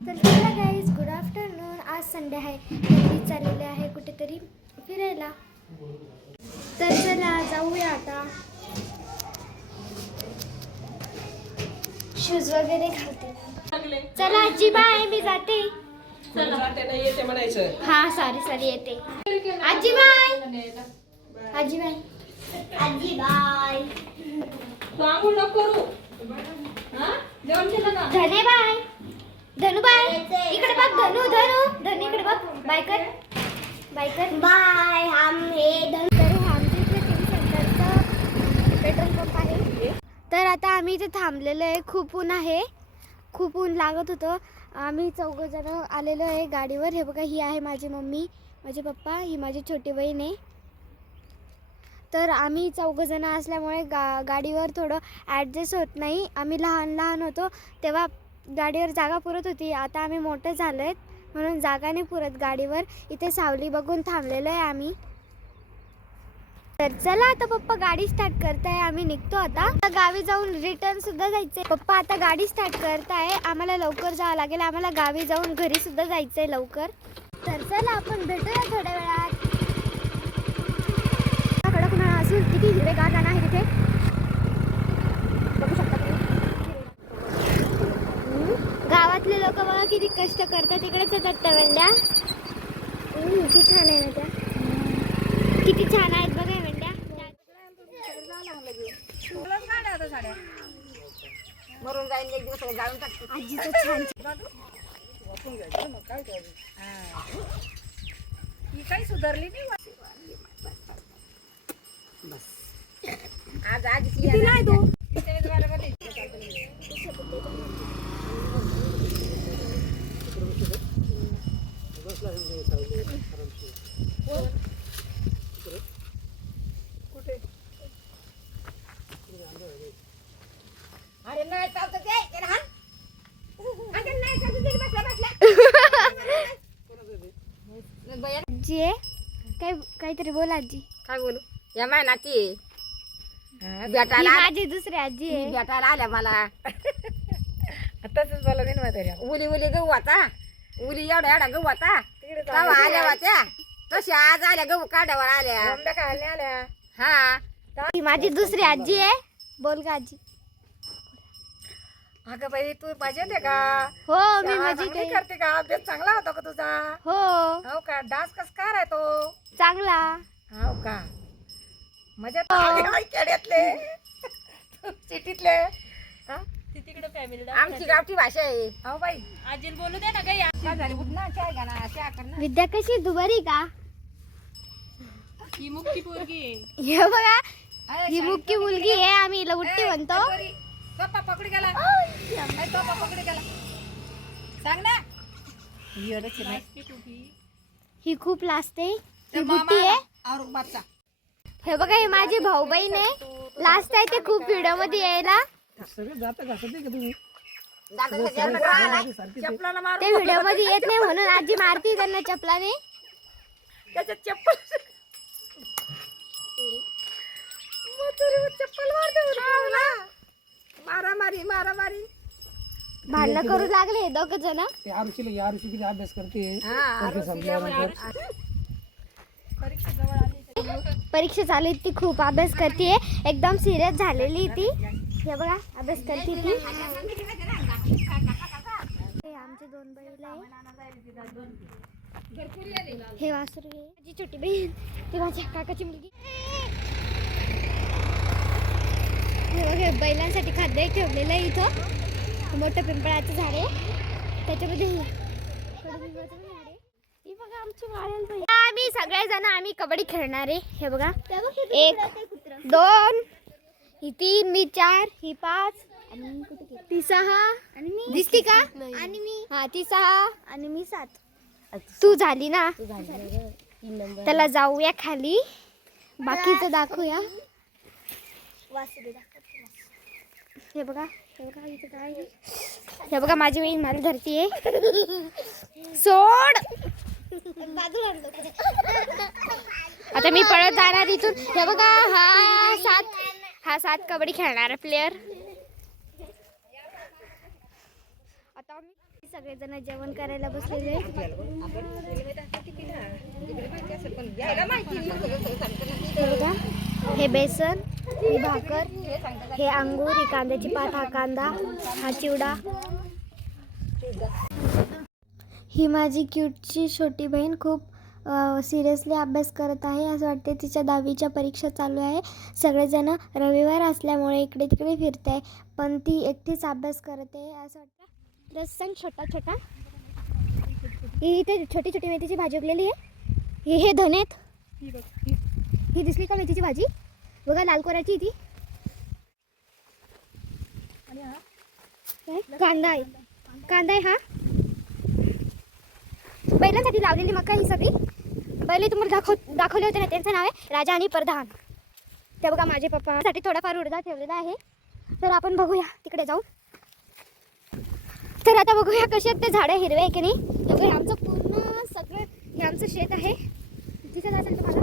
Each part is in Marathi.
तर चला गाईज, गुड आफ्टरनून. आज संडे आहे. मी चाललेले आहे कुठेतरी फिरायला. तर चला जाऊया आता. शूज वगैरे घालते. चला आजी बाय, मी जाते. येते म्हणायचं. हा सॉरी येते. आजी बाय. आजी बाय. आजी बाय. तू आंघोळ नको करू. जेवण केलं का? धने बाय. धनु बाय. इकडे बघ धनु. धनु इकडे बघ. बाय कर. बाय. हम हे धनु. तर आमच्या इथे सिटी सेंटरचं पेट्रोल पंप आहे. तर आता आम्ही इथे थांबलेलो आहे. खूप ऊन आहे. खूप ऊन लागत होतं. आम्ही 4 जण आलेलो आहे गाडीवर. हे बघा, ही आहे माझी मम्मी, माझे पप्पा, ही माझी छोटी बहीण आहे. तर आम्ही 4 जण असल्यामुळे गाडीवर थोडं ॲडजस्ट होत नाही. आम्ही लहान होतो तेव्हा गाडीवर जागा पुरत होती. आता आम्ही मोठे झालो आहेत म्हणून जागा नाही पुरत गाडीवर. इथे सावली बघून थांबलेलो आहे आम्ही. तर चला आता पप्पा गाडी स्टार्ट करताय. आम्ही निघतो आता. गावी जाऊन रिटर्न सुद्धा जायचंय. पप्पा आता गाडी स्टार्ट करताय. आम्हाला लवकर जावं लागेल. आम्हाला गावी जाऊन घरी सुद्धा जायचंय लवकर. तर चला आपण भेटूया थोड्या वेळात. कडक उन्हाळा असून किती हिरवेगार रान आहे तिथे बघू शकता तुम्ही. गावातले लोक बघा किती कष्ट करतात. तिकडेच येतात त्या वेंड्या. किती छान आहे ना त्या. किती छान आहेत बघा या वेंड्या. मरून जाईल एक दिवस जाळून टाकते. आजीचं छान. ही काही सुधारली नाही. आज आजी नाही तू कुठे? अरे नाही चालतं ते लहान. अरे नाही चालतं ते बसला. आजी आहे. काहीतरी बोल आजी. काय बोलू? या माय नाती ही भेटायला माझी दुसरी आजी आहे. भेटायला आल्या मला. तसंच बोला नाही म्हाताऱ्या. उली गहू आता. उली एवढा गहू आता. तेव्हा आल्या होत्या तशी आज आल्या गहू काढावर आल्या. खायला आल्या. हा ही माझी दुसरी आजी आहे. बोल का आजी. अगं बाई तू मजेत आहे का? हो मी मजेत चांगली आहे. करते का? अभ्यास चांगला होता का तुझा? हो हो का? डान्स कस काय राहतो? चांगला. हो का? मजेत आले खेड्यातले सिटीतले. तिकडे फॅमिली आमची गावठी भाषा आहे. हो बाई आजीला बोलू दे ना काही. काय झाली? उठ ना, चाय घ्या ना, चहा कर ना. विद्या कशी आहे? तू बरी का? ही मुक्ती पोरगी आहे. हे बघा, ही मुख्य मुलगी आहे. आम्ही हिला उट्टी म्हणतो. पप्पा पकडी गेला. पप्पा पकडी गेला. सांग ना. येडच आहे बाई. ही खूप लाजते. ही बुट्टी आहे. और बच्चा हे बघा, ही माझी भाऊ बहीण आहे. लास्ट आहे ते खूप व्हिडिओ मध्ये यायला. चपलाला मार. ते व्हिडिओ मध्ये येत नाही म्हणून आजी मारती त्यांना चपलाने. त्याच्यात चप्पल चप्पल मारते. मारामारी भांडणं करू लागले दोघ जण. आरुषी किती अभ्यास करते. परीक्षा चालू आहे, ती खूप अभ्यास करते. एकदम सिरियस झालेली ती. हे बघा, अभ्यास करते ती. हे आमचे 2 बैल आहे. हे वासरू आहे. माझी छोटी बहीण, ती माझ्या काकाची मुलगी. हे बघा, बैलांसाठी खाद्य ठेवलेलं आहे इथं. मोठं पिंपळाचं झाड आहे. त्याच्यामध्ये कडुलिंबाचं पण झाड आहे. ही बघा आमची वाळेल बाई. आम्ही सगळेजण आम्ही कबड्डी खेळणार आहे. हे बघा, 1 2 ही 3, मी 4, ही 5, ती 6 आणि मी. दिसती का? आणि मी. हा, ती 6 आणि मी 7. तू झाली ना. त्याला जाऊया खाली. बाकीचं दाखवूया. हे बघा, इथं काय आहे? हे बघा, माझी बहीण मला धरतीये. सोड. आता मी पळत जाणार इथून. हे बघा, हा 7 कबड्डी खेळणारा प्लेयर. आता सगळेजण जेवण करायला बसलेले आहेत. हे बघा, हे बेसन, ही भाकर, हे अंगूर, ही कांद्याची पात, हा कांदा, हा चिवडा. ही माझी क्यूटची छोटी बहीण खूप सिरियसली अभ्यास करत आहे. असं वाटते तिच्या 10वीच्या परीक्षा चालू आहे. सगळेजण रविवार असल्यामुळे इकडे तिकडे फिरत आहे, पण ती एकटीच अभ्यास करते असं वाटतं. रस्सण छोटा छोटा, इथे छोटी छोटी मेथीची भाजी उगलेली आहे. हे धने आहेत. ही दिसली का मेथीची भाजी? बघा लाल कोराची ती. कांदा आहे, कांदा आहे. हा बैलांसाठी लावलेली मका ही सगळी. पहिले तुम्हाला दाखवले होते ना, त्यांचं नाव आहे राजा आणि प्रधान. ते बघा माझे पप्पासाठी थोडाफार उडदा ठेवलेला आहे. तर आपण बघूया तिकडे जाऊ. तर आता बघूया कसे आहेत ते झाडं, हिरवे आहे की नाही. एवढे आमचं पूर्ण सगळं हे आमचं शेत आहे. तिथे जायचं तुम्हाला.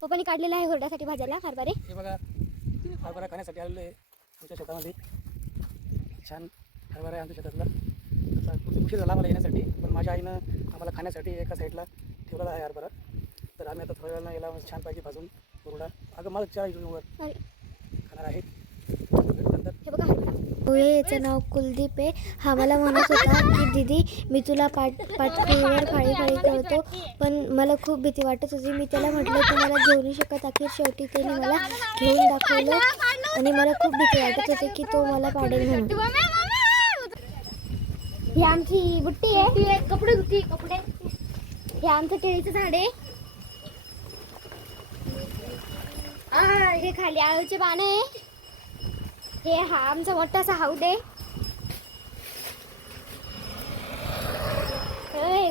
पप्पानी काढलेलं आहे हुरड्यासाठी भाज्याला हरभरे. हे बघा, हरभरा खाण्यासाठी आलेलो आहे आमच्या शेतामध्ये. छान हरभरा आहे आमच्या शेतातला. उशीर झाला आम्हाला येण्यासाठी, पण माझ्या आईनं आम्हाला खाण्यासाठी एका साईडला ठेवलेला आहे हरभरा. तर आम्ही आता थोड्या वेळानं याला छानपैकी भाजून हुरडा अगं मला 4 वर खाणार आहे. हे बघा होय, याचं नाव कुलदीप आहे. हा मला म्हणत होता की दीदी मी तुला पाठखोळीवर फाळी फाळी करतो, पण मला खूप भीती वाटत होती. मी त्याला म्हटलं तू मला घेऊ नाही शकत. अखेर शेवटी त्याने मला घेऊन दाखवलं आणि मला खूप भीती वाटत होती की तो मला पाडेल म्हणून. ही आमची बुट्टी आहे, कपडे धुती कपडे. हे आमचं केळीचं झाड आहे. हे खाली आळूचे पानं आहे. हे हा आमचा मोठासा हाऊद आहे.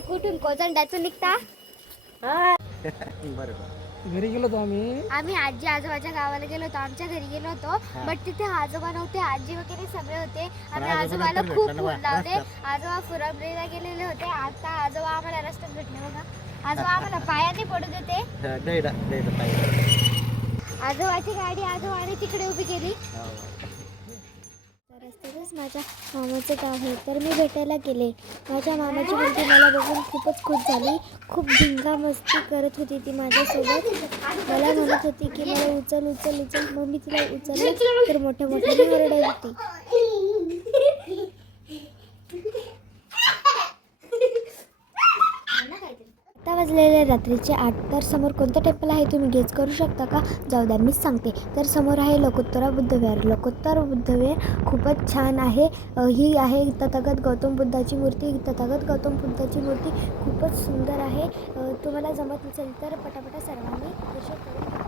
कुठून कोचंडाचं निघता. घरी गेलो होतो आम्ही आजी आजोबाच्या गावाला गेलो होतो. आमच्या घरी गेलो होतो, बट तिथे आजोबा नव्हते. आजी वगैरे सगळे होते. आम्ही आजोबाला खूप फूल लावले. आजोबा फुरबरीला गेलेले होते. आता आजोबा आम्हाला रस्त्यात भेटले. बघा आजोबा आम्हाला पायाने पडू देते. आजोबाची गाडी आजोबाने तिकडे उभी केली. रस्त्यातच माझ्या मामाचं गाव आहे, तर मी भेटायला गेले. माझ्या मामाची मुलगी मला बघून खूपच खुश झाली. खूप धिंगा मस्ती करत होती ती माझ्यासोबत. मला म्हणत होती की मला उचल उचल उचल. मग मी तिला उचललं तर मोठ्या मोठ्याने ओरडत होती. आता वाजलेले रात्रीचे 8. तर समोर कोणतं टेम्पल आहे तुम्ही गेस करू शकता का? जाऊ द्या मीच सांगते. तर समोर आहे लोकोत्तरा बुद्धविहार. लोकोत्तर बुद्धविहार खूपच छान आहे. ही आहे तथागत गौतम बुद्धाची मूर्ती. तथागत गौतम बुद्धाची मूर्ती खूपच सुंदर आहे. तुम्हाला जमत नसेल तर पटापटा सर्वांनी दर्शन करून घ्या.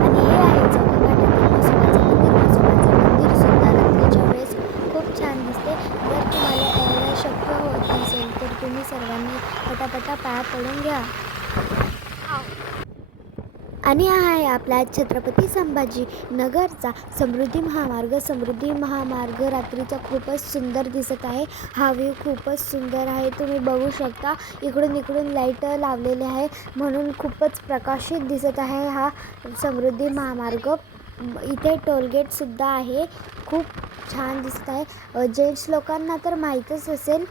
आणि हे आहे चौकाघाटातील म्हसोबाचं मंदिर. म्हसोबाचं मंदिर सुद्धा रात्रीच्या वेळेस खूप छान दिसते. जर तुम्हाला यायला शक्य होत नसेल तर तुम्ही सर्वांनी पटापटा पाया पडून घ्या. आणि हा आहे आपला छत्रपती संभाजी नगरचा समृद्धी महामार्ग. समृद्धी महामार्ग रात्रीचा खूपच सुंदर दिसत आहे. हा व्ह्यू खूपच सुंदर आहे. तुम्ही बघू शकता इकडून इकडून लाईट लावलेले आहे म्हणून खूपच प्रकाशित दिसत आहे हा समृद्धी महामार्ग. इथे टोलगेटसुद्धा आहे. खूप छान दिसत आहे. जेंट्स लोकांना तर माहीतच असेल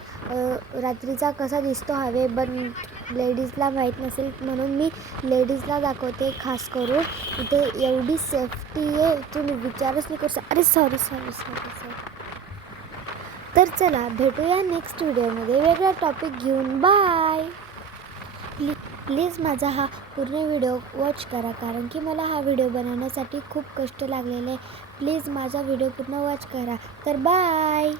रात्रीचा कसा दिसतो हायवे, पण लेडीजला माहीत नसेल म्हणून मी लेडीजला दाखवते खास करून. इथे एवढी सेफ्टी आहे तुम्ही विचारच नाही करू अरे सॉरी. तर चला भेटूया नेक्स्ट व्हिडिओमध्ये वेगळा टॉपिक घेऊन. बाय. प्लीज माझा हा पूर्ण व्हिडिओ वॉच करा, कारण की मला हा व्हिडिओ बनवण्यासाठी खूप कष्ट लागलेले. प्लीज माझा व्हिडिओ पूर्ण वॉच करा. तर बाय.